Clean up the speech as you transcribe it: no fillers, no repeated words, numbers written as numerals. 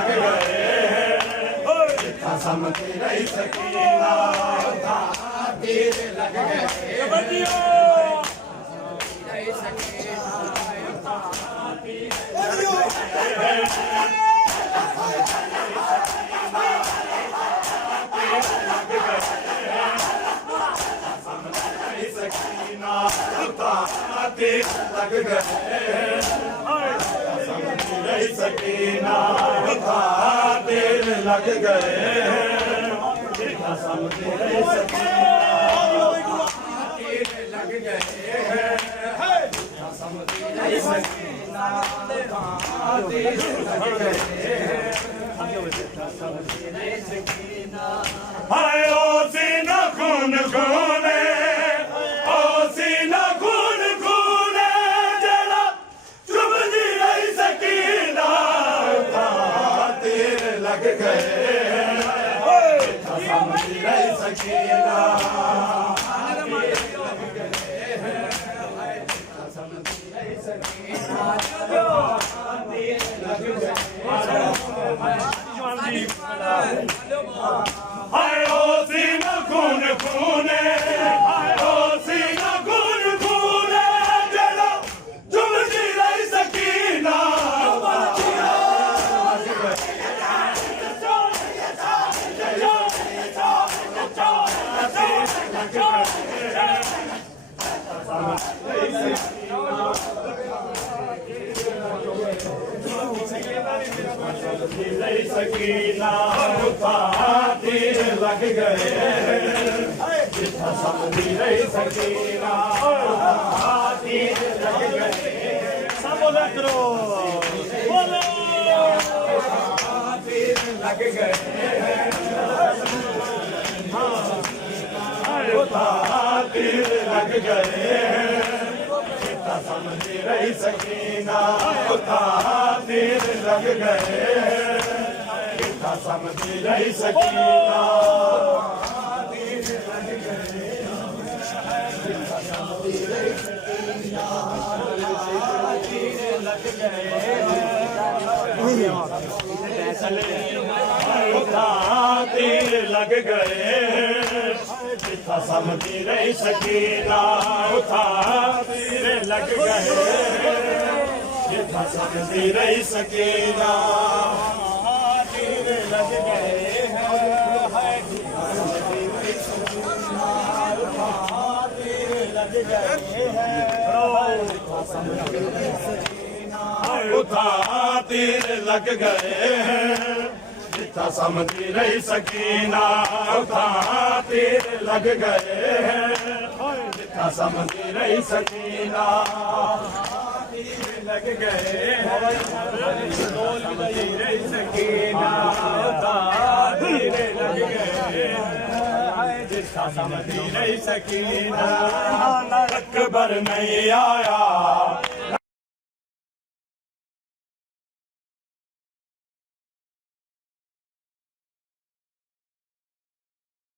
लग गए जिथा समझी रही सकीना तीर लग गए लग गए सकीना तीर लग गए समझी रही सकीना तीर लग गए समझी रही सकीना तीर लग गए समझी रही सकीना हाय ओ सीना खून खूने लग गए समझी रही सकीना समझी रही सकीना लग गए हाय ओ सीना खून खूने हाय ओ सीना खून खूने जरा समझी रही सकीना सकीना तीर लग गए जिथा समझी रही सकीना तीर लग गए सब करो बोलो तीर लग गए तीर लग गए समझी रही सकीना तीर लग गए समझी रही सकीना तीर लग गए समझी रही सकीना तीर लग गए तीर लग गए समझी रही सकीना तीर लग गए समझी रही सकीना तीर लग गए तीर लग गए तीर लग गए जिथा समझी रही सकीना तीर लग गए जिथा समझी रही सकीना तीर लग गए समझी रही सकीना तीर लग गए जिथा समझी रही सकीना अकबर नहीं आया